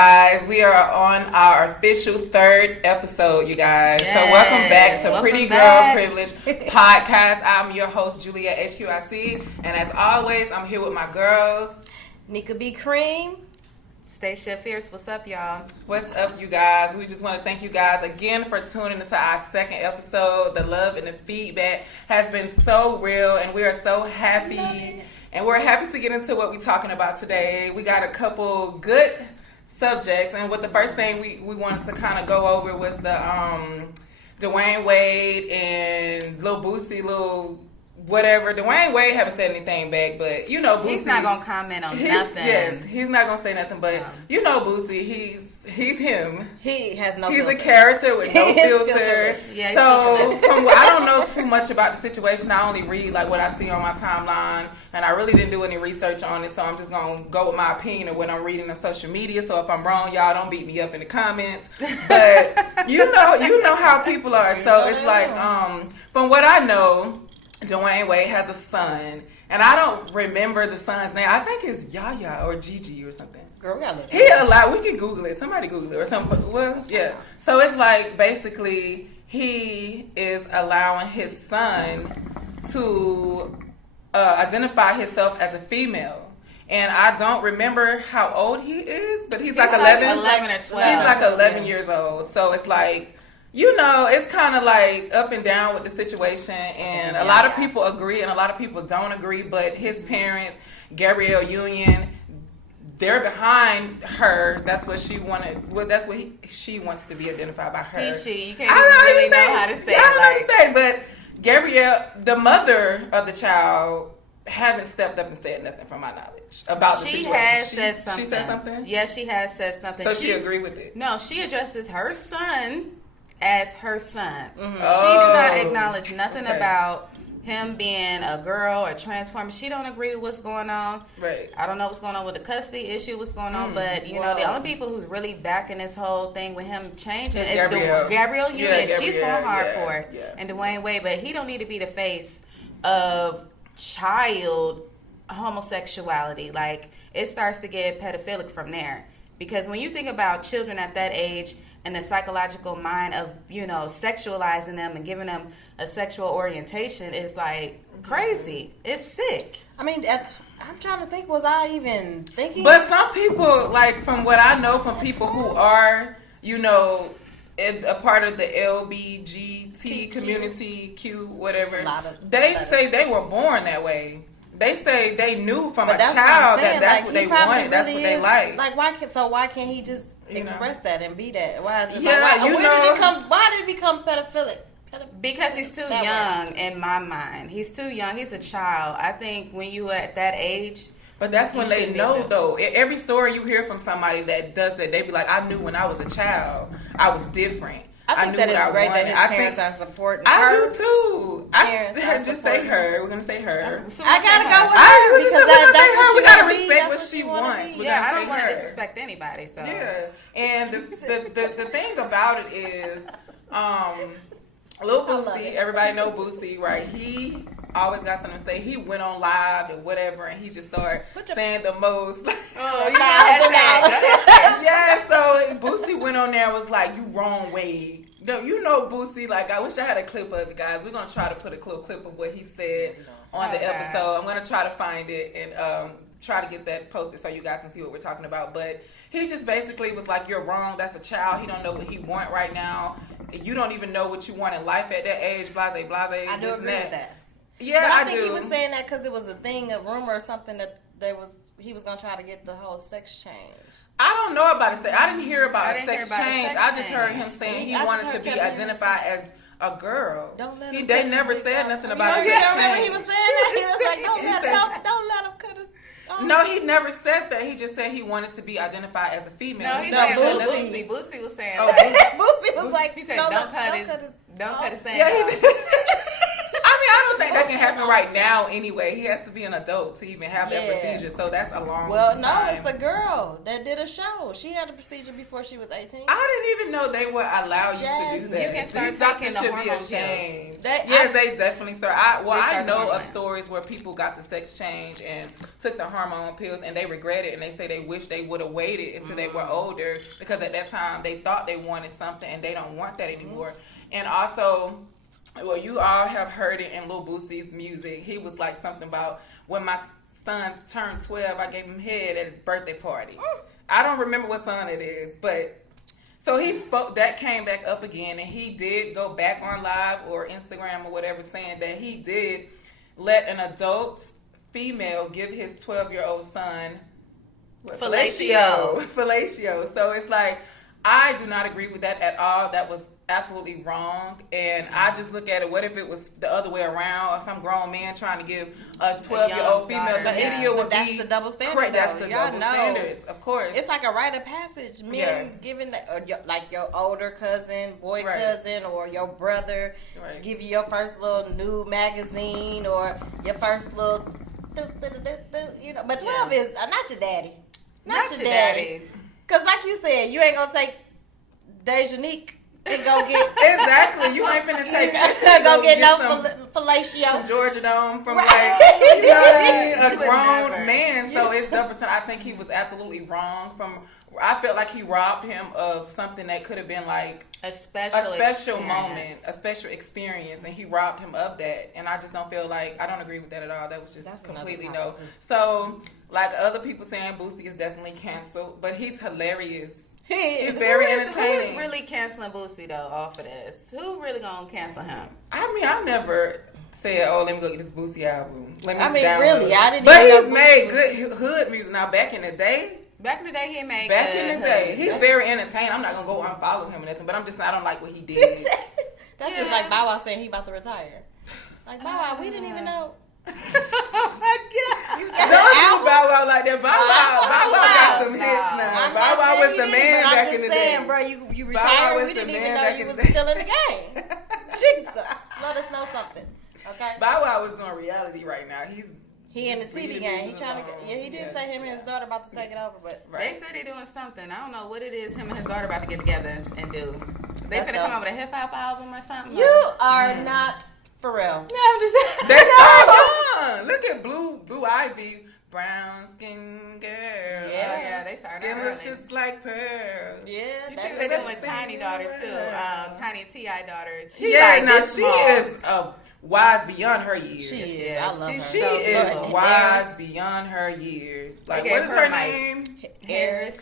guys. We are on our official third episode, you guys. Yes. So welcome back to Pretty back. Girl Privilege Podcast. I'm your host, Julia HQIC. And as always, I'm here with my girls. Nika B. Cream. Stacia Fierce, what's up, y'all? What's up, you guys? We just want to thank you guys again for tuning into our second episode. The love and the feedback has been so real, and we are so happy. And we're happy to get into what we're talking about today. We got a couple good subjects, and what the first thing we wanted to kind of go over was the Dwayne Wade and Lil Boosie, Lil whatever. Dwayne Wade haven't said anything back, but you know Boosie. He's not gonna comment on nothing. Yes, he's not gonna say nothing, but you know Boosie, he's him. He has no He's filter. a character with no filter. Yeah, so I don't know too much about the situation. I only read like what I see on my timeline, and I really didn't do any research on it, so I'm just gonna go with my opinion of what I'm reading on social media. So if I'm wrong, y'all don't beat me up in the comments. But you know how people are. So it's like from what I know, Dwayne Wade has a son, and I don't remember the son's name. I think it's Yaya or Gigi or something. Girl, we gotta look. We can Google it. Somebody Google it or something. Well, yeah. So it's like basically he is allowing his son to identify himself as a female. And I don't remember how old he is, but he's like 11. 11 or 12. He's like 11 years old. So it's like, you know, it's kind of like up and down with the situation. And a lot of people agree and a lot of people don't agree. But his parents, Gabrielle Union, they're behind her. That's what she wanted. Well, that's what she wants to be identified by her. She. You can't really know how to say it. I don't know how to say, but Gabrielle, the mother of the child, haven't stepped up and said nothing from my knowledge about the situation. She has said something. She said something? Yes, she has said something. So she agreed with it? No, she addresses her son as her son. Mm-hmm. She do not acknowledge nothing about him being a girl or transforming. She don't agree with what's going on. Right. I don't know what's going on with the custody issue, what's going on, but you know, the only people who's really backing this whole thing with him changing is Gabrielle Union. She's going hard for it. Yeah. And Dwayne Wade, but he don't need to be the face of child homosexuality. Like, it starts to get pedophilic from there. Because when you think about children at that age and the psychological mind of, you know, sexualizing them and giving them a sexual orientation is like crazy. It's sick. I mean, I'm trying to think, was I even thinking? But some people, like from what I know from people who are, you know, a part of the LBGT community, Q, whatever, they say they were born that way. They say they knew from a child that's what they wanted, that's what they like. Like, why can't he just express that and be that? Why is it why did it become pedophilic? Because he's too young in my mind. He's too young. He's a child. I think when you at that age. But that's when they know, though. Every story you hear from somebody that does that, they be like, I knew when I was a child, I was different. I think that it's great that his parents are supporting her. I do too. Just say her. We're gonna say her. I gotta go with her because that's her. We gotta respect what she wants. Yeah, I don't want to disrespect anybody. So yeah, and the thing about it is, Lil Boosie. Everybody know Boosie, right? He always got something to say. He went on live and whatever, and he just started saying the most. Yeah, so Boosie went on there and was like, "You wrong, Wade." You know Boosie. Like, I wish I had a clip of it, guys. We're gonna try to put a little clip of what he said on the episode. I'm gonna try to find it and try to get that posted so you guys can see what we're talking about. But he just basically was like, "You're wrong. That's a child. He don't know what he want right now. You don't even know what you want in life at that age." Blase, blase. I do agree with that. Yeah, but I think he was saying that because it was a rumor or something that he was gonna try to get the whole sex change. I don't know about it. I didn't hear about a sex change. I just heard him saying he wanted to be identified as a girl. They never said nothing about a sex change. Remember he was saying that? He was like, don't let him cut his. No, he never said that. He just said he wanted to be identified as a female. No, he said Boosie was saying. Boosie was like, he said, don't cut his thing. Yeah, I think that can happen right now anyway. He has to be an adult to even have that procedure, so that's a long time. It's a girl that did a show. She had a procedure before she was 18. I didn't even know they would allow you to do that. You can start taking the hormone pills. Yes, they definitely start. I know of stories where people got the sex change and took the hormone pills and they regret it and they say they wish they would have waited until they were older because at that time they thought they wanted something and they don't want that anymore. And also, well, you all have heard it in Lil Boosie's music. He was like something about when my son turned 12, I gave him head at his birthday party. I don't remember what song it is, but so he spoke, that came back up again, and he did go back on live or Instagram or whatever saying that he did let an adult female give his 12-year-old son fellatio. So it's like, I do not agree with that at all. That was absolutely wrong, and I just look at it, what if it was the other way around, or some grown man trying to give a 12-year-old female the idiot would that's be the double standard. Correct, that's the double standards, of course. It's like a rite of passage. Men giving like your older cousin, boy cousin, or your brother give you your first little new magazine or your first little, But 12 is not your daddy, not your daddy. Because like you said, you ain't gonna take Dejanique and go get exactly. You ain't finna take go get no fellatio. Some Georgia Dome from like you know what I mean? A grown man. So it's double standard. I think he was absolutely wrong. I felt like he robbed him of something that could have been like a special moment, a special experience, and he robbed him of that. And I just don't feel like I don't agree with that at all. That was just completely no. So like other people saying Boosie is definitely canceled, but he's hilarious. He's very entertaining. Who's really canceling Boosie though off of this? Who really gonna cancel him? I mean, I've never said, "Oh, let me go get this Boosie album." I didn't. But he's made good hood music. Now, back in the day, he made. Back in the day, he's very entertaining. I'm not gonna go unfollow him or nothing, but I don't like what he did. That's just like Bow Wow saying he about to retire. Like Bow Wow, we didn't even know. Oh my God! Don't do Bow Wow like that. Bow Wow got some hits now. Bow Wow was the man back in the day. I'm just saying, bro, you retired. We didn't even know you was still in the game. Jesus, let us know something, okay? Bow Wow was doing reality right now. He in the TV game. He trying to. He did say him and his daughter about to take it over, but they said they doing something. I don't know what it is. Him and his daughter about to get together and do. They finna come out with a hip hop album or something. You are not. For real. No, I'm just saying. That's all. Look at Blue Ivy, brown skin girl. Yeah, they started. Skin looks just like pearl. Yeah, you see what they doing with Tiny daughter too. Tiny T.I. daughter. She is wise beyond her years. She is. I love her. She is wise beyond her years. Like what is her name? Harris.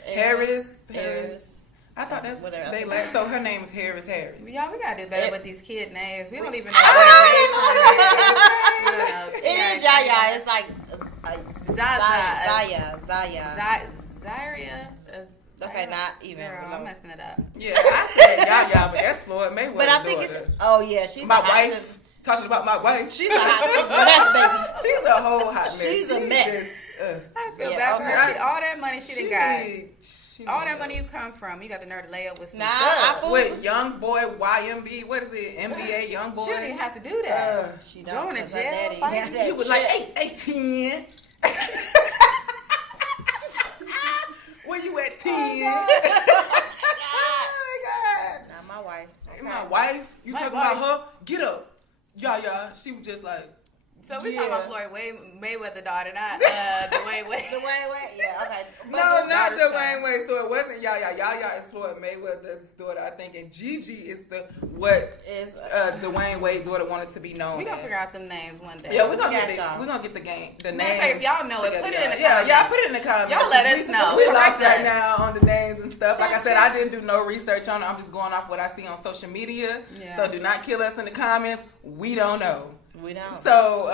I thought that's what they like. So her name is Harris. Y'all, we gotta do better with these kid names. We don't even know what it is. Yaya. It's like Zaya. Zaria. Okay, not even. Girl, I'm messing it up. Yeah, I said Yaya, but that's Floyd Mayweather's But I think daughter. She's my wife. Talking about my wife. She's a hot mess, baby. She's a whole hot mess. She's a mess. I feel bad for her. All that money she done got. All that money you come from, you got the nerve to lay up with some with young boy YMB. What is it? NBA young boy. She didn't have to do that. She don't. Going to jail. He was like 18. Where you at 10? Oh my God. Not my wife. Okay. My wife? You talking about her? Get up. Yeah. She was just like. So we talking about Floyd Mayweather daughter, not Dwayne Wade. Dwayne Wade, yeah, okay. No, not Dwayne Wade. So it wasn't Yaya. Yaya is Floyd Mayweather's daughter, I think, and Gigi is Dwayne Wade's daughter wanted to be known. We gonna figure out them names one day. Yeah, we're gonna get the name. If y'all know it, put it in the comments. Yeah, put it in the comments. Y'all let us know. We lost right now on the names and stuff. Like I said, I didn't do no research on it. I'm just going off what I see on social media. Yeah. So do not kill us in the comments. We don't know. We don't. So,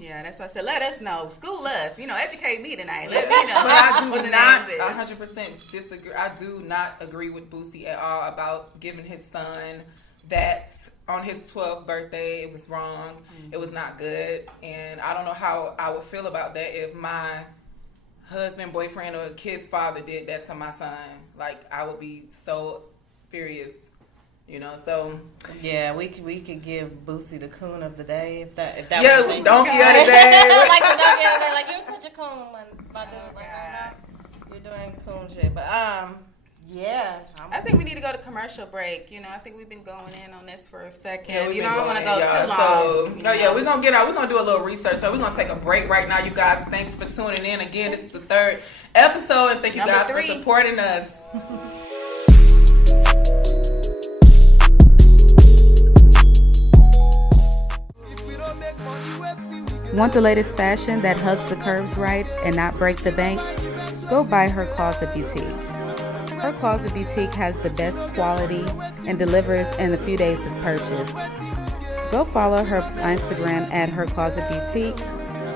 yeah, that's what I said. Let us know. School us. Educate me tonight. Let me know. But I do not 100% disagree. I do not agree with Boosie at all about giving his son that on his 12th birthday. It was wrong. Mm-hmm. It was not good. And I don't know how I would feel about that if my husband, boyfriend, or kid's father did that to my son. Like, I would be so furious. So yeah, we could give Boosie the coon of the day if that yeah, was donkey of the day. Like the donkey of the day, like you're such a coon, my dude. Like, you're doing coon shit, but yeah. I think we need to go to commercial break. I think we've been going in on this for a second. Yeah, I don't want to go too long. We're gonna get out. We're gonna do a little research. So we're gonna take a break right now, you guys. Thanks for tuning in. Again, this is the 3rd episode, and thank you guys for supporting us. Want the latest fashion that hugs the curves right and not break the bank? Go by Her Closet Boutique. Her Closet Boutique has the best quality and delivers in a few days of purchase. Go follow her on Instagram at Her Closet Boutique.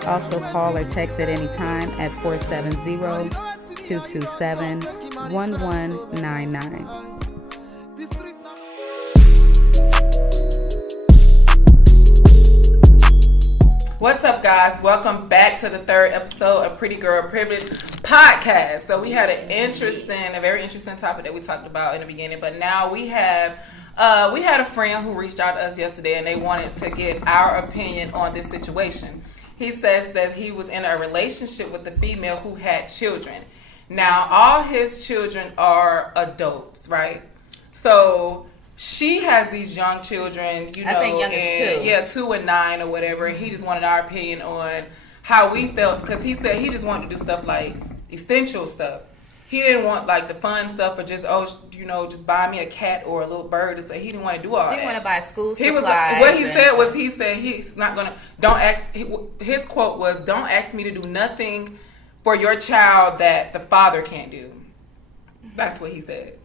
Also call or text at any time at 470-227-1199. What's up, guys? Welcome back to the 3rd episode of Pretty Girl Privilege podcast. So we had a very interesting topic that we talked about in the beginning, but now we had a friend who reached out to us yesterday, and they wanted to get our opinion on this situation. He says that he was in a relationship with a female who had children. Now, all his children are adults, right? So she has these young children, I think youngest 2. Yeah, 2 and 9 or whatever. And he just wanted our opinion on how we felt, because he said he just wanted to do stuff like essential stuff. He didn't want like the fun stuff or just just buy me a cat or a little bird. So he didn't want to do all that. He didn't want to buy school supplies. He said he's not gonna. Don't ask. His quote was, "Don't ask me to do nothing for your child that the father can't do." That's what he said.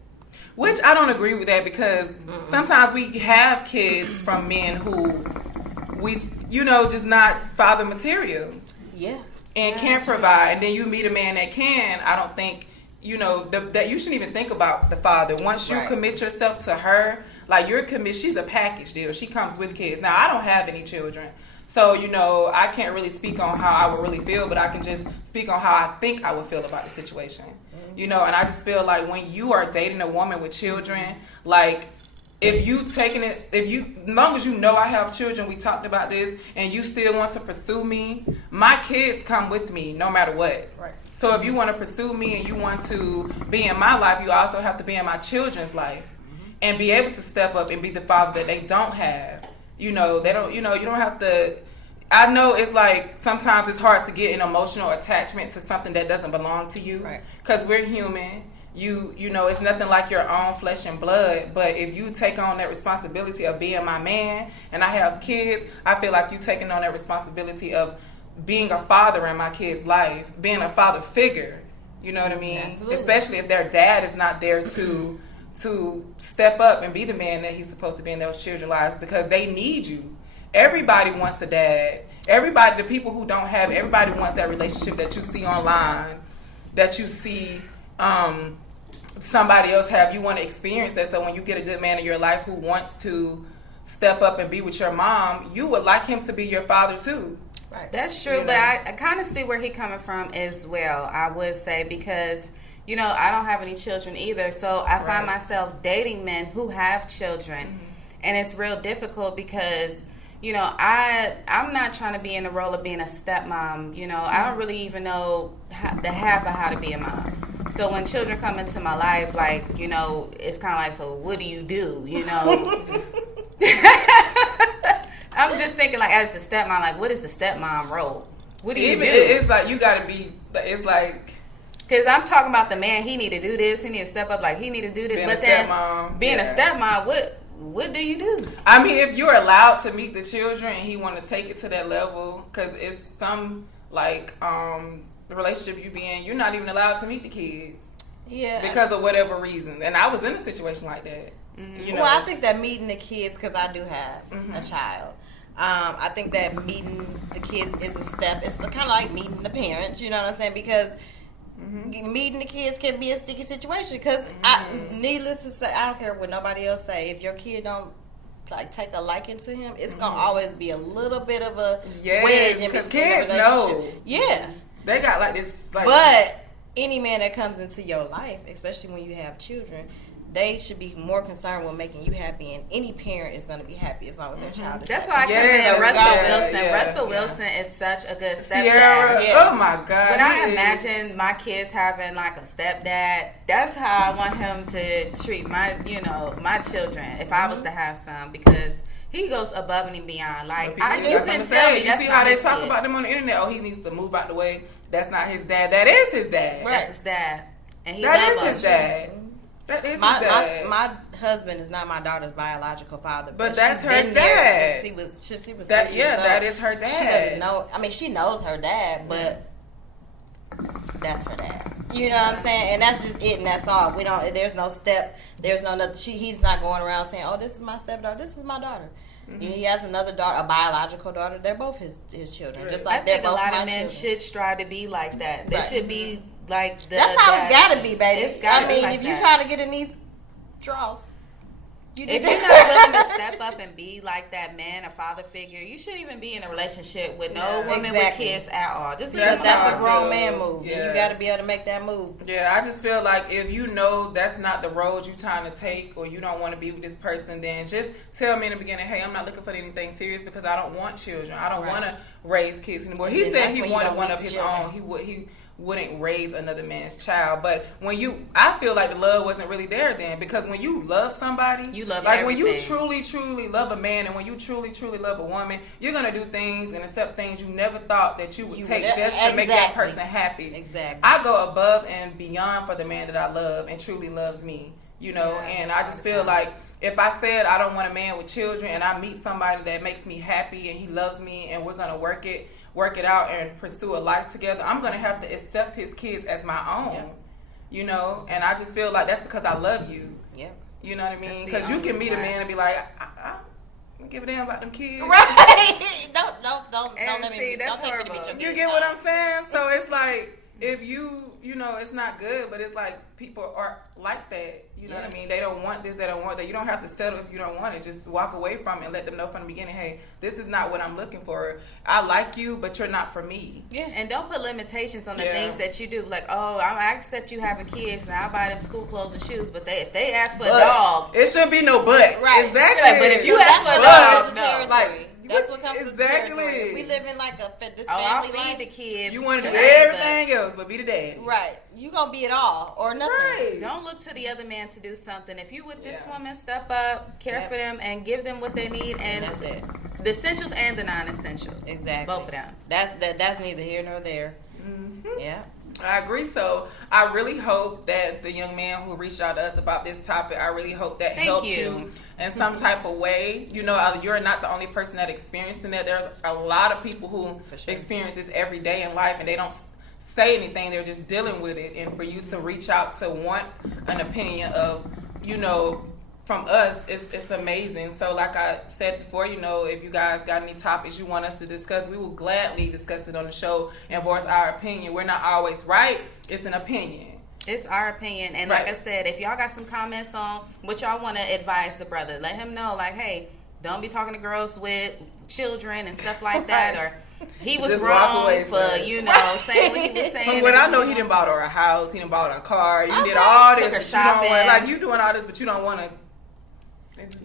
Which I don't agree with that, because sometimes we have kids from men who just not father material. Yeah. And can't provide. And then you meet a man that can. I don't think, that you shouldn't even think about the father. Once you commit yourself to her, like she's a package deal. She comes with kids. Now, I don't have any children. So, I can't really speak on how I would really feel, but I can just speak on how I think I would feel about the situation. And I just feel like when you are dating a woman with children, like, as long as I have children, we talked about this, and you still want to pursue me, my kids come with me no matter what. Right. So if you want to pursue me and you want to be in my life, you also have to be in my children's life and be able to step up and be the father that they don't have. They don't, you don't have to. I know it's like sometimes it's hard to get an emotional attachment to something that doesn't belong to you, because we're human. It's nothing like your own flesh and blood. But if you take on that responsibility of being my man, and I have kids, I feel like you taking on that responsibility of being a father in my kid's life, being a father figure. You know what I mean? Absolutely. Especially if their dad is not there to step up and be the man that he's supposed to be in those children's lives, because they need you. Everybody wants a dad. The people who don't have, everybody wants that relationship that you see online, that you see somebody else have. You want to experience that. So when you get a good man in your life who wants to step up and be with your mom, you would like him to be your father too. Right. That's true, but I kind of see where he's coming from as well, I would say, because I don't have any children either, so I find myself dating men who have children, and it's real difficult because I'm not trying to be in the role of being a stepmom. I don't really even know the half of how to be a mom. So when children come into my life, like, it's kind of like, so what do you do? I'm just thinking, like, as a stepmom, like, what is the stepmom role? What do you do? It's like you got to be. It's like. Because I'm talking about the man. He need to do this. He need to step up. Like, he need to do this. But then being a stepmom, what do you do? I mean, if you're allowed to meet the children and he want to take it to that level, because it's some, like, the relationship you be in, you're not even allowed to meet the kids. Yeah. Because of whatever reason. And I was in a situation like that. Well, I think that meeting the kids, because I do have a child, I think that meeting the kids is a step. It's kind of like meeting the parents, you know what I'm saying? Because meeting the kids can be a sticky situation. Because needless to say, I don't care what nobody else say. If your kid don't take a liking to him, it's gonna always be a little bit of a wedge in between kids the relationship. know. Yeah, they got like this. Like, but any man that comes into your life, especially when you have children, they should be more concerned with making you happy, and any parent is going to be happy as long as their child is That's happy. why I commend Russell Wilson. Yeah, Russell Wilson is such a good stepdad. Sierra, oh my God. When I imagine my kids having like a stepdad, that's how I want him to treat my, my children if I was to have some, because he goes above and beyond. Like, you can tell me. You see how they talk about them on the internet? Oh, he needs to move out the way. That's not his dad. That is his dad. That's his dad. And he that loves is his dad. That is his dad. My husband is not my daughter's biological father, but that's her been dad. There since she was that. 3 years old. That is her dad. She doesn't know. I mean, she knows her dad, but that's her dad. You know what I'm saying? And that's just it, and that's all. We don't. There's no step. There's no nothing. He's not going around saying, "Oh, this is my stepdaughter. This is my daughter." Mm-hmm. He has another daughter, a biological daughter. They're both his children. Right. Just like I think both a lot my of men children. should strive to be like that. They should be like the. That's how it's gotta be, baby. I mean, like if you try to get in these draws. If you're not willing to step up and be like that man, a father figure, you shouldn't even be in a relationship with no woman with kids at all. Just because that's a grown man move. Yeah. You got to be able to make that move. Yeah, I just feel like if you know that's not the road you're trying to take, or you don't want to be with this person, then just tell me in the beginning, hey, I'm not looking for anything serious because I don't want children. I don't want to raise kids anymore. He said he wanted one of his own. He wouldn't raise another man's child. But I feel like the love wasn't really there then, because when you love somebody, you love like everything. When you truly, truly love a man, and when you truly, truly love a woman, you're gonna do things and accept things you never thought that you would take just to make that person happy. Exactly. I go above and beyond for the man that I love and truly loves me, and I just feel like if I said I don't want a man with children and I meet somebody that makes me happy and he loves me and we're gonna work it out and pursue a life together, I'm going to have to accept his kids as my own, and I just feel like that's because I love you. Yeah. You know what I mean? Because you can meet a man and be like, I don't give a damn about them kids. Right. Don't let me, don't take me to meet your kids. You get what I'm saying? So it's like, if it's not good, but it's like people are like that. You know what I mean? They don't want this, they don't want that. You don't have to settle if you don't want it. Just walk away from it and let them know from the beginning, hey, this is not what I'm looking for. I like you, but you're not for me. Yeah, and don't put limitations on the things that you do. Like, oh, I accept you having kids, and I'll buy them school clothes and shoes, but if they ask for a dog. It shouldn't be no but. Right. Exactly. Like, but if you ask for a dog, no. Like, that's what comes to the territory. We live in like this family I'll feed life. the kid. You want to do everything else, but be the daddy. Right. You gonna be it all or nothing. Right. Don't look to the other man to do something. If you with this woman, step up, care for them, and give them what they need, and that's it. The essentials and the non-essentials. Exactly. Both of them. That's neither here nor there. Mm-hmm. Yeah. I agree. So I really hope that the young man who reached out to us about this topic, I really hope that helped you in some type of way. You're not the only person that experiencing that. There's a lot of people who experience this every day in life, and they don't say anything. They're just dealing with it. And for you to reach out to want an opinion of, from us, it's amazing. So like I said before, if you guys got any topics you want us to discuss, we will gladly discuss it on the show and voice our opinion. We're not always right. It's an opinion. It's our opinion. And like I said, if y'all got some comments on what y'all want to advise the brother, let him know, like, hey, don't be talking to girls with children and stuff like that. Or he was just wrong for, saying what he was saying. From what I know, he didn't bought her a house. He didn't bought her a car. You did all this. Took her shopping. You doing all this, but you don't want to.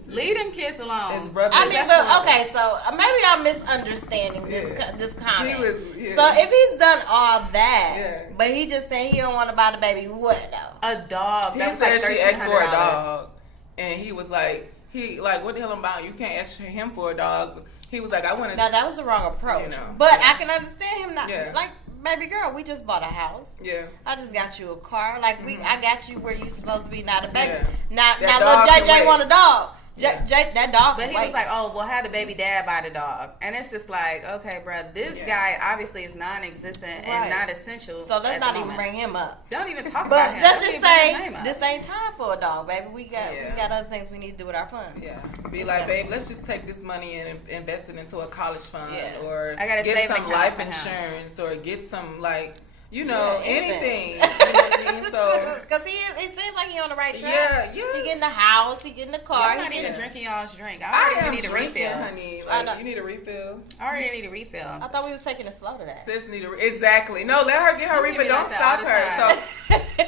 Leave them kids alone. His brother. I mean, but okay, so maybe I'm misunderstanding this comment. So if he's done all that, but he just saying he don't want to buy the baby, what though? A dog. He said she asked for a dog, and he was like, what the hell am I buying? You can't ask him for a dog. He was like, I want to. Now that was the wrong approach, but I can understand him not like. Baby girl, we just bought a house. Yeah. I just got you a car. Like I got you where you supposed to be, not a baby. Yeah. Now little JJ want a dog. That dog. But he was like, oh, well, have the baby dad buy the dog. And it's just like, okay, bro, this guy obviously is non-existent and not essential. So let's not even bring him up. Don't even talk about him. But let's just say, this ain't time for a dog, baby. We got other things we need to do with our funds. Yeah. Be like, babe, let's just take this money and invest it into a college fund or get some life insurance or get some, anything. You know what I mean? So, because it seems like he on the right track. Yeah. He getting the house, he getting the car. I'm not even drinking y'all's drink. I already need a refill. Honey. You need a refill. I already need a refill. I thought we was taking it slow to that. Sis need exactly. No, let her get her refill. Don't stop her.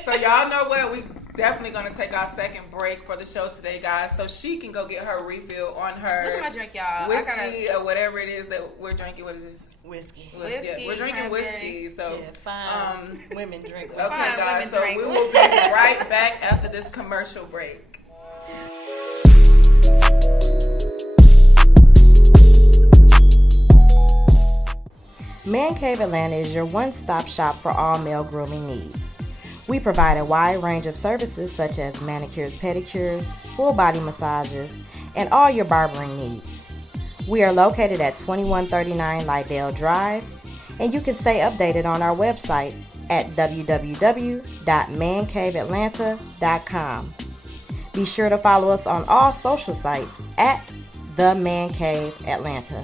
So y'all know what? definitely going to take our second break for the show today, guys, so she can go get her refill on her Look at my drink, y'all. whiskey or whatever it is that we're drinking. What is this? Whiskey. Yeah, we're drinking whiskey. So fine women drink whiskey. Okay, guys, so we will be right back after this commercial break. Man Cave Atlanta is your one-stop shop for all male grooming needs. We provide a wide range of services such as manicures, pedicures, full-body massages, and all your barbering needs. We are located at 2139 Lydale Drive, and you can stay updated on our website at www.mancaveatlanta.com. Be sure to follow us on all social sites at The Man Cave Atlanta.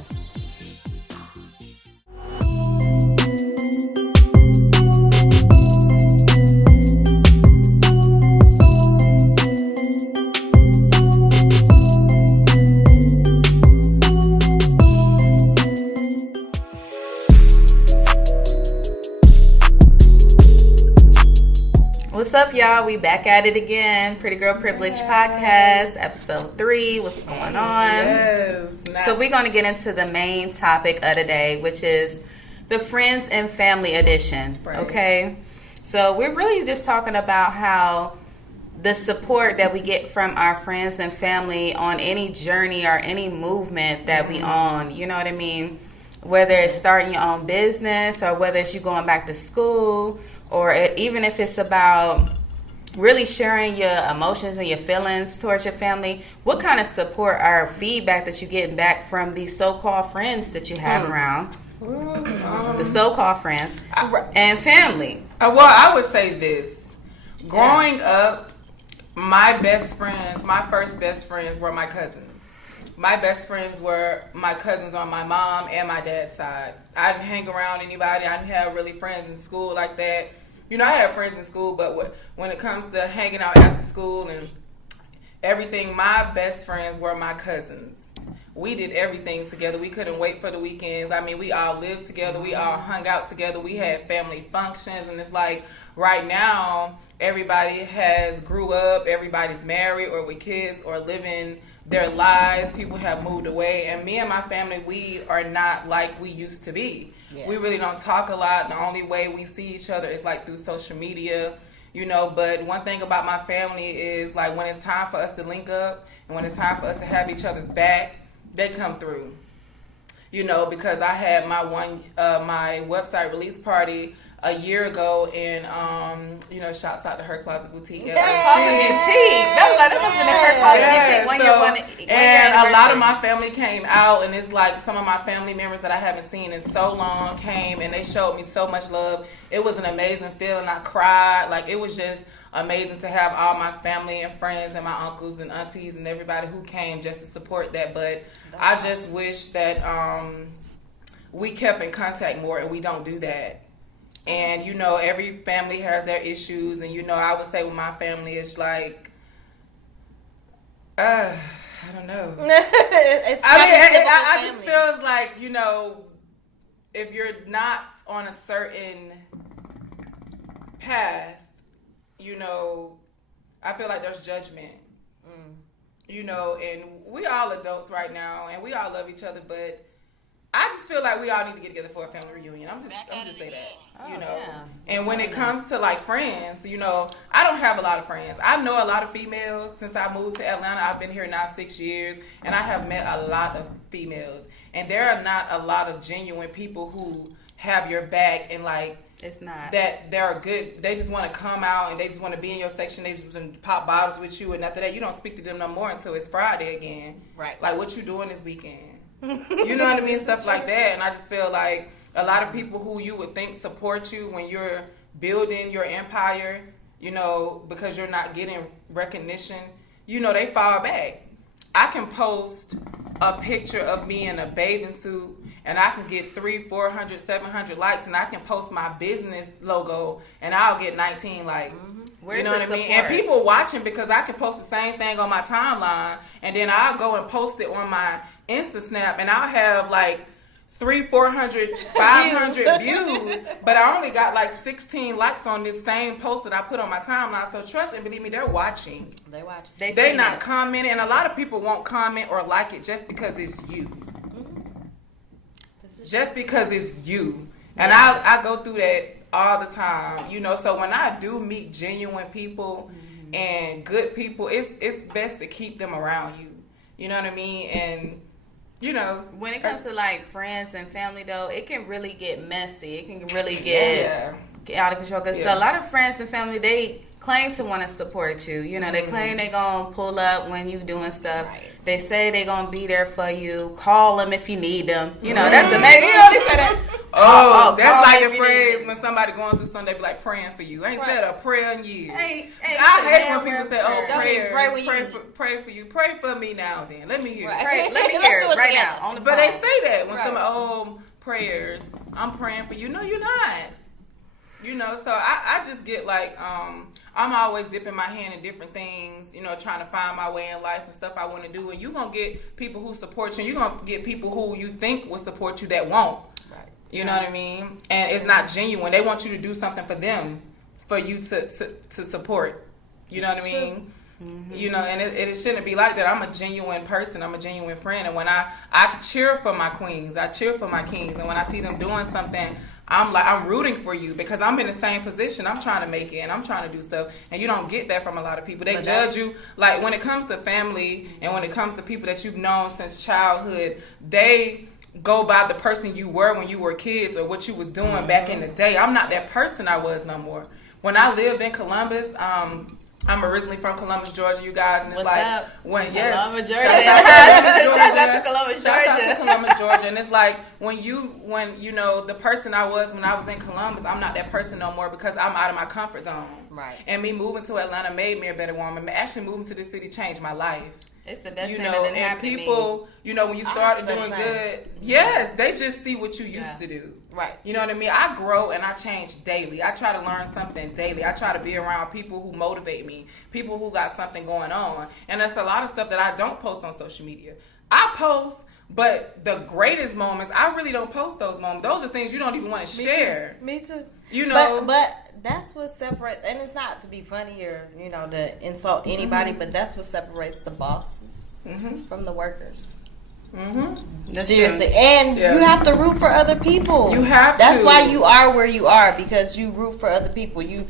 What's up, y'all? We back at it again. Pretty Girl Privilege Podcast, episode 3. What's going on? Yes. So we're going to get into the main topic of the day, which is the Friends and Family Edition. Right. Okay? So we're really just talking about how the support that we get from our friends and family on any journey or any movement that we on. You know what I mean? Whether it's starting your own business or whether it's you going back to school, or even if it's about really sharing your emotions and your feelings towards your family, what kind of support or feedback that you get back from these so-called friends that you have around? The so-called friends and family. Well, I would say this. Growing up, my first best friends were my cousins. My best friends were my cousins on my mom and my dad's side. I didn't hang around anybody. I didn't have really friends in school like that. You know, I had friends in school, but when it comes to hanging out after school and everything, my best friends were my cousins. We did everything together. We couldn't wait for the weekends. I mean, we all lived together. We all hung out together. We had family functions, and it's like right now, everybody has grew up. Everybody's married or with kids or living their lives. People have moved away, and me and my family, we are not like we used to be. Yeah. We really don't talk a lot. The only way we see each other is like through social media, you know. But one thing about my family is like when it's time for us to link up and when it's time for us to have each other's back, they come through, you know, because I had my my website release party a year ago, and you know, shouts out to Her Closet Boutique. Her Closet Boutique. That was Her Closet Boutique. And a lot of my family came out, and it's like some of my family members that I haven't seen in so long came, and they showed me so much love. It was an amazing feeling. I cried. Like, it was just amazing to have all my family and friends and my uncles and aunties and everybody who came just to support that. But I just wish that we kept in contact more, and we don't do that. And, you know, every family has their issues. And, you know, I would say with my family, it's like, I don't know. I just feel like, you know, if you're not on a certain path, you know, I feel like there's judgment. You know, and we all adults right now, and we all love each other, but I just feel like we all need to get together for a family reunion. I'm just saying that, you know. Yeah. And when it comes to like friends, you know, I don't have a lot of friends. I know a lot of females since I moved to Atlanta. I've been here now 6 years, and I have met a lot of females. And there are not a lot of genuine people who have your back and like it's not that they're good. They just want to come out and they just want to be in your section. They just want to pop bottles with you, and after that, you don't speak to them no more until it's Friday again. Right. Like, what you doing this weekend? You know what I mean? Stuff like that. And I just feel like a lot of people who you would think support you when you're building your empire, you know, because you're not getting recognition, you know, they fall back. I can post a picture of me in a bathing suit and I can get 300, 400, 700 likes, and I can post my business logo and I'll get 19 likes. Where's you know what I mean? And people watching because I can post the same thing on my timeline, and then I'll go and post it on my Insta Snap, and I'll have like 400, 500 views, but I only got like 16 likes on this same post that I put on my timeline. So trust and believe me, they're watching. They watch. They not commenting, and a lot of people won't comment or like it just because it's you. Just because it's you. And I go through that all the time, you know. So when I do meet genuine people and good people, it's best to keep them around you. You know what I mean? And you know, when it comes to like friends and family, though, it can really get messy. It can really get out of control. Because a lot of friends and family, they claim to want to support you. You know, they claim they're going to pull up when you doing stuff. Right. They say they're going to be there for you. Call them if you need them. You know, that's amazing. You know, they say that. That's like your phrase when somebody going through something, they be like praying for you. I ain't said a prayer in years. I hate when people say, pray for you. Pray for me now then. Let me hear it. Let me hear it right now on the phone. But they say that when somebody, prayers, I'm praying for you. No, you're not. You know, so I just get like, I'm always dipping my hand in different things, you know, trying to find my way in life and stuff I want to do. And you're going to get people who support you. You're going to get people who you think will support you that won't. Right. You know what I mean? And it's not genuine. They want you to do something for them, for you to support. You know what I mean? Mm-hmm. You know, and it shouldn't be like that. I'm a genuine person. I'm a genuine friend. And when I cheer for my queens, I cheer for my kings. And when I see them doing something, I'm rooting for you because I'm in the same position. I'm trying to make it and I'm trying to do stuff. And you don't get that from a lot of people. They judge you. Like when it comes to family and when it comes to people that you've known since childhood, they go by the person you were when you were kids or what you was doing back in the day. I'm not that person I was no more. When I lived in Columbus, I'm originally from Columbus, Georgia, you guys. And it's up? Columbus, Georgia. Shout out to Columbus, Georgia. Shout out to Columbus, Georgia. And it's like when you know the person I was when I was in Columbus, I'm not that person no more because I'm out of my comfort zone. Right. And me moving to Atlanta made me a better woman. Actually moving to this city changed my life. It's the best thing that didn't happen to me. People, you know, when you started doing good, yes, they just see what you used to do. Right. You know what I mean? I grow and I change daily. I try to learn something daily. I try to be around people who motivate me, people who got something going on. And there's a lot of stuff that I don't post on social media. I post, but the greatest moments, I really don't post those moments. Those are things you don't even want to share. Me too. You know, but that's what separates, and it's not to be funny or, you know, to insult anybody, but that's what separates the bosses from the workers. Seriously. True. And you have to root for other people. You have That's why you are where you are, because you root for other people. You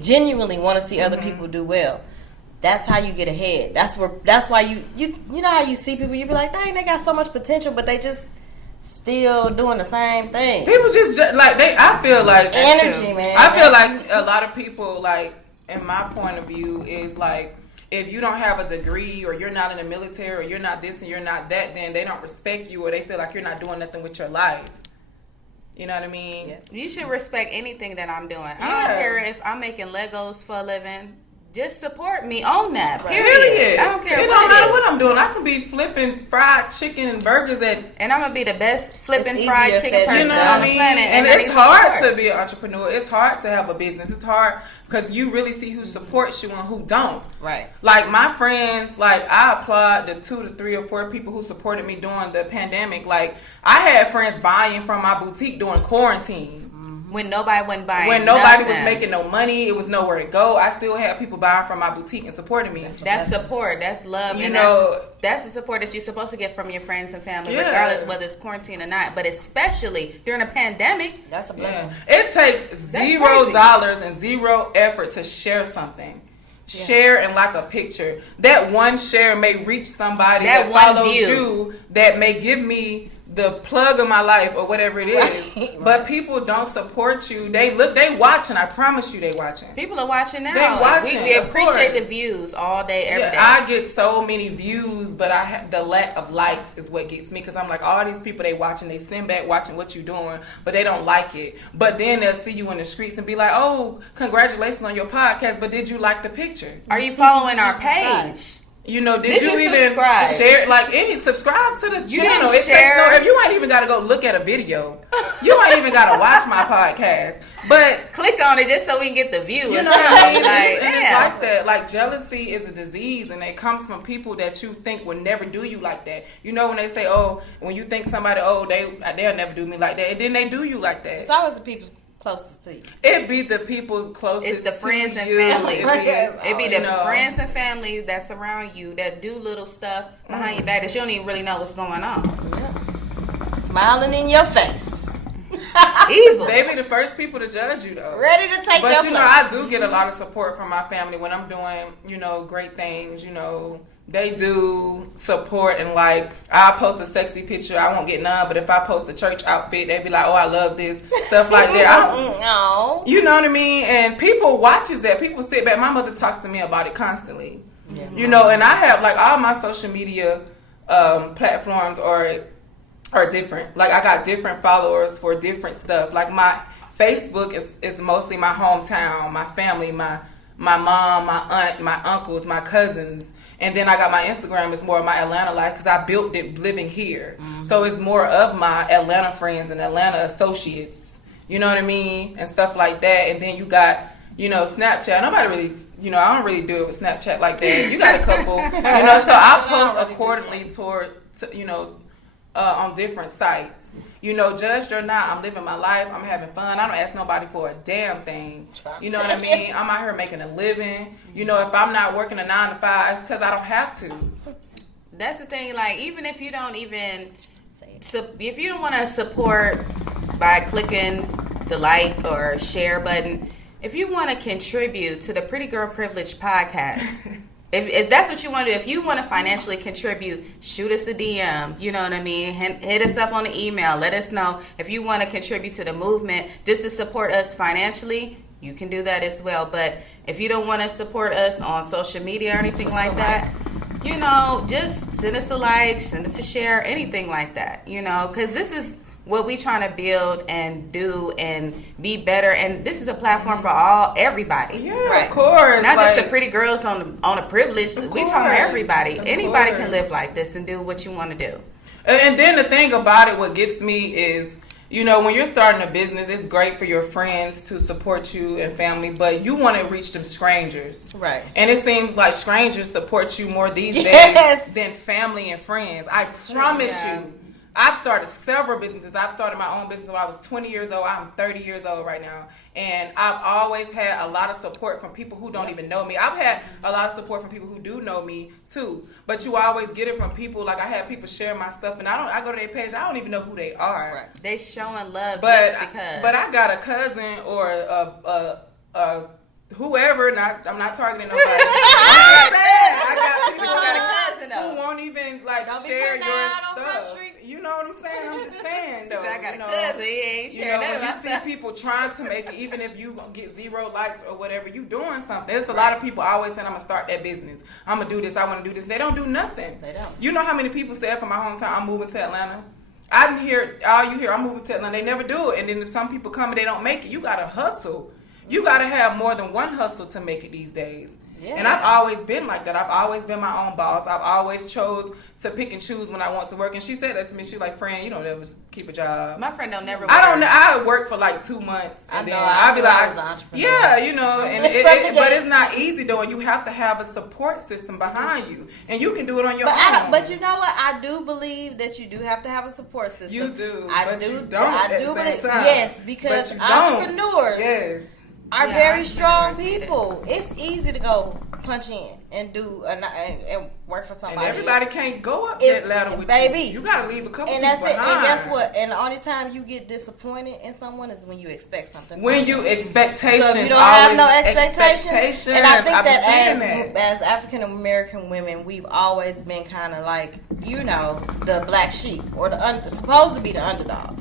genuinely want to see other people do well. That's how you get ahead. That's why you know how you see people, you be like, dang, they got so much potential, but they just still doing the same thing. People just like I feel like energy, man. I feel like a lot of people, like, in my point of view, is like, if you don't have a degree or you're not in the military or you're not this and you're not that, then they don't respect you or they feel like you're not doing nothing with your life. You know what I mean? Yeah. You should respect anything that I'm doing. I don't care if I'm making Legos for a living. Just support me on that. Period. I don't care what it is. It don't matter what I'm doing. I can be flipping fried chicken and burgers and I'm gonna be the best flipping fried chicken person on the planet. And it's hard to be an entrepreneur. It's hard to have a business. It's hard because you really see who supports you and who don't. Right. Like my friends, like I applaud the 2 to 3 or 4 people who supported me during the pandemic. Like I had friends buying from my boutique during quarantine. When nobody wasn't buying When nobody was making no money, it was nowhere to go. I still had people buying from my boutique and supporting me. That's support. That's love. You know, that's the support that you're supposed to get from your friends and family, regardless whether it's quarantine or not. But especially during a pandemic, that's a blessing. It takes $0 and zero effort to share something. Yeah. Share and like a picture. That one share may reach somebody that follows you, that may give me the plug of my life or whatever it is. Right. But people don't support you. They watching. I promise you they watching. People are watching now. They watching. We appreciate the views all day, every day. I get so many views, but the lack of likes is what gets me, because I'm like, all these people they watching, they send back watching what you doing, but they don't like it. But then they'll see you in the streets and be like, oh, congratulations on your podcast, but did you like the picture? Are you following our page? You know, did you even subscribe? Share, like, subscribe to the You channel? didn't It takes share. you ain't even got to go look at a video. You ain't even got to watch my podcast. But click on it just so we can get the view. you know what I mean? Like, And it's like that. Like, jealousy is a disease, and it comes from people that you think will never do you like that. You know, when they say, "Oh," when you think somebody, "Oh, they'll never do me like that," and then they do you like that. It's always the people closest to you. It be the people closest. It's the friends to and you. family. It It be you the know. friends and family that surround you that do little stuff behind your back that you don't even really know what's going on. Smiling in your face. Evil. They be the first people to judge you, though. Ready to take your But place. you know, I do get a lot of support from my family when I'm doing, you know, great things. You know, they do support, and like, I'll post a sexy picture, I won't get none. But if I post a church outfit, they be like, "Oh, I love this," stuff like that. No. You know what I mean? And people watches that. People sit back. My mother talks to me about it constantly. Yeah. You know, and I have like all my social media platforms are different. Like, I got different followers for different stuff. Like, my Facebook is mostly my hometown, my family, my mom, my aunt, my uncles, my cousins. And then I got my Instagram is more of my Atlanta life because I built it living here. Mm-hmm. So it's more of my Atlanta friends and Atlanta associates. You know what I mean? And stuff like that. And then you got, you know, Snapchat. Nobody really, you know, I don't really do it with Snapchat like that. You got a couple, you know, so I post accordingly you know, on different sites. You know, judged or not, I'm living my life. I'm having fun. I don't ask nobody for a damn thing. You know what I mean? I'm out here making a living. You know, if I'm not working a 9 to 5, it's because I don't have to. That's the thing. Like, even if you don't if you don't want to support by clicking the like or share button, if you want to contribute to the Pretty Girl Privilege podcast, if that's what you want to do, if you want to financially contribute, shoot us a DM. You know what I mean? Hit us up on the email. Let us know if you want to contribute to the movement just to support us financially. You can do that as well. But if you don't want to support us on social media or anything like that, you know, just send us a like, send us a share, anything like that. You know, because this is what we trying to build and do and be better, and this is a platform for everybody. Yeah, right. Of course. Not just the pretty girls on a privilege. We talking about everybody. Anybody course. can live like this and do what you want to do. And then the thing about it, what gets me is, you know, when you're starting a business, it's great for your friends to support you and family, but you want to reach them strangers. Right. And it seems like strangers support you more these days than family and friends. I promise you. I've started several businesses. I've started my own business when I was 20 years old. I'm 30 years old right now. And I've always had a lot of support from people who don't even know me. I've had a lot of support from people who do know me too. But you always get it from people. Like, I have people share my stuff, and I go to their page, I don't even know who they are. Right. They showing love But just because. But I got a cousin or a whoever, I'm not targeting nobody. I got people who won't even like share your stuff. You know what I'm saying? I'm just saying though. I got a cousin, he ain't sharing when none you of see my stuff. people trying to make it, even if you get 0 likes or whatever, you doing something. There's a lot of people always saying, I'm gonna start that business. I'm gonna do this. I want to do this. They don't do nothing. They don't. You know how many people said from my hometown, I'm moving to Atlanta? I didn't hear all you hear. I'm moving to Atlanta. They never do it. And then if some people come and they don't make it, you gotta hustle. You gotta have more than one hustle to make it these days. Yeah. And I've always been like that. I've always been my own boss. I've always chose to pick and choose when I want to work. And she said that to me. She was like, "Friend, you don't ever keep a job." My friend don't never work. I don't know. I work for like 2 months. And then I'll be like, I was an entrepreneur. yeah, you know, and but it's not easy though. And you have to have a support system behind you. And you can do it on your own. But you know what? I do believe that you do have to have a support system. You do. I do believe. Yes, because entrepreneurs are very strong people. It's easy to go punch in and do and work for somebody. And everybody can't go up that ladder with you. You gotta leave a couple and people that's behind. it. And guess what? And the only time you get disappointed in someone is when you expect something. When you expectations. So if you don't have no expectations. And I think that as African American women, we've always been kind of like, you know, the black sheep or supposed to be the underdog.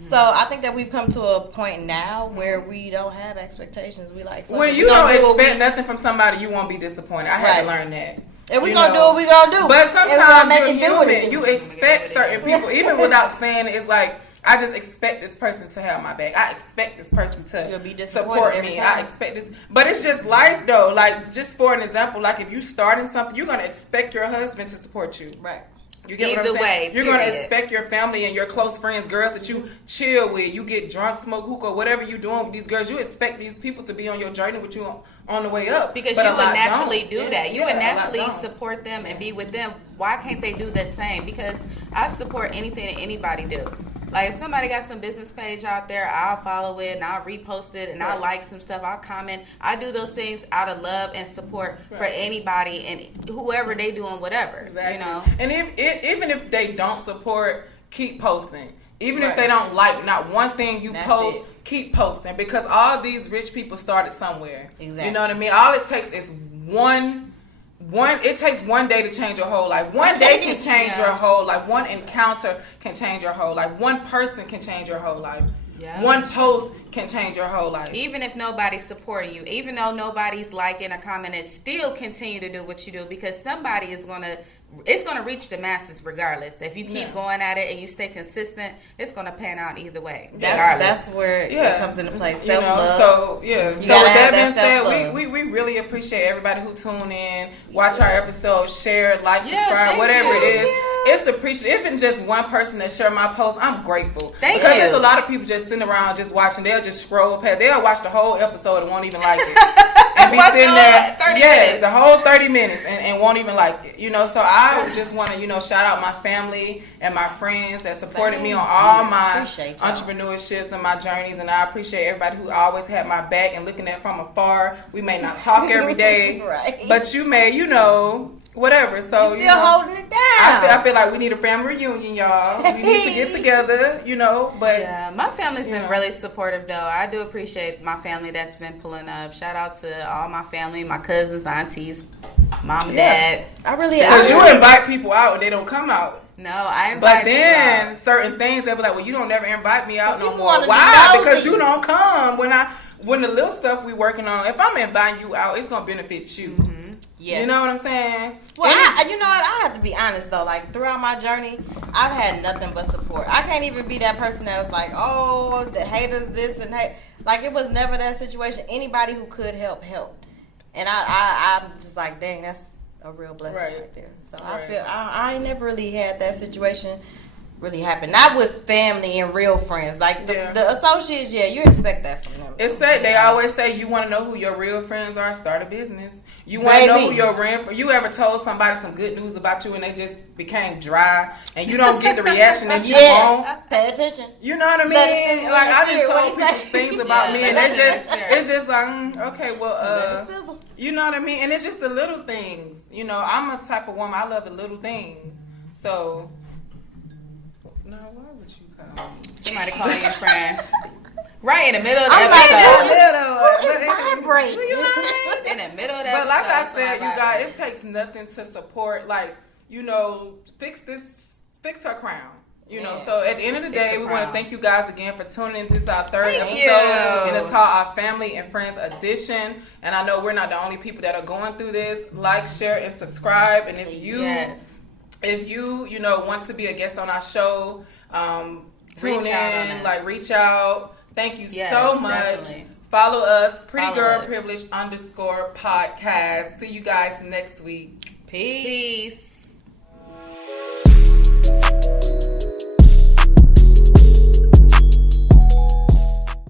So I think that we've come to a point now where we don't have expectations. We like when you don't expect nothing from somebody, you won't be disappointed. I had to learn that. And we're going to do what we're going to do. But sometimes you're human. You expect certain people, even without saying it. It's like, I just expect this person to have my back. I expect this person to support me. I expect this. But it's just life, though. Like, just for an example, like, if you starting something, you're going to expect your husband to support you. Right. You get what I'm saying? You're going to expect your family and your close friends, girls that you chill with, you get drunk, smoke hookah, whatever you're doing with these girls, you expect these people to be on your journey with you on the way up. Because you would naturally do that. You would naturally support them and be with them. Why can't they do the same? Because I support anything that anybody do. Like, if somebody got some business page out there, I'll follow it and I'll repost it and I'll like some stuff. I'll comment. I do those things out of love and support for anybody and whoever they doing whatever. Exactly. You know. And even if they don't support, keep posting. Even if they don't like not one thing you post, keep posting, because all these rich people started somewhere. Exactly. You know what I mean? All it takes is one. It takes one day to change your whole life. One day can change your whole life. One encounter can change your whole life. One person can change your whole life. Yeah. One post can change your whole life. Even if nobody's supporting you, even though nobody's liking or commenting, still continue to do what you do, because somebody is gonna reach the masses regardless. If you keep going at it and you stay consistent, it's gonna pan out either way. That's where it comes into play. Self-love. So with that being said, we really appreciate everybody who tune in, watch our episodes, share, like, subscribe, whatever it is. It's appreciated. Even just one person that share my post, I'm grateful. Because there's a lot of people just sitting around just watching. They'll just scroll past. They'll watch the whole episode and won't even like it. And be sitting there, 30 minutes. The whole 30 minutes and won't even like it. You know, so I just want to, shout out my family and my friends that supported me on all my entrepreneurships and my journeys. And I appreciate everybody who always had my back and looking at from afar. We may not talk every day, but you may, whatever. So you're still holding it down. I feel like we need a family reunion, y'all. We need to get together, But yeah, my family's been really supportive, though. I do appreciate my family that's been pulling up. Shout out to all my family, my cousins, aunties, mom and dad. Because you invite people out and they don't come out. No, I invite But then certain things they be like, well, you don't never invite me out no more. Why? Because you don't come when the little stuff we working on. If I'm inviting you out, it's gonna benefit you. Mm-hmm. Yeah. You know what I'm saying? Well, I have to be honest, though. Like, throughout my journey, I've had nothing but support. I can't even be that person that was like, oh, the haters this and that. Like, it was never that situation. Anybody who could helped. And I'm just like, dang, that's a real blessing right there. So I feel I ain't never really had that situation really happen. Not with family and real friends. Like, the associates, you expect that from them. They always say, you want to know who your real friends are, start a business. You want to know who your real. You ever told somebody some good news about you and they just became dry and you don't get the reaction that you want? Pay attention. You know what I mean? Like, I just told people things about me and it's just like, okay, well, you know what I mean? And it's just the little things. I'm a type of woman, I love the little things. So, no, why would you come? Somebody call you a friend. Right in the middle of the episode. In the middle of the episode. But like I said, you guys, it takes nothing to support. Like, fix her crown. So at the end of the day, we want to thank you guys again for tuning in. This is our third episode. And it's called Our Family and Friends Edition. And I know we're not the only people that are going through this. Like, share, and subscribe. And if you want to be a guest on our show, tune in, reach out. Thank you so much. Definitely. Follow us, Pretty Girl Privilege _ podcast. See you guys next week. Peace.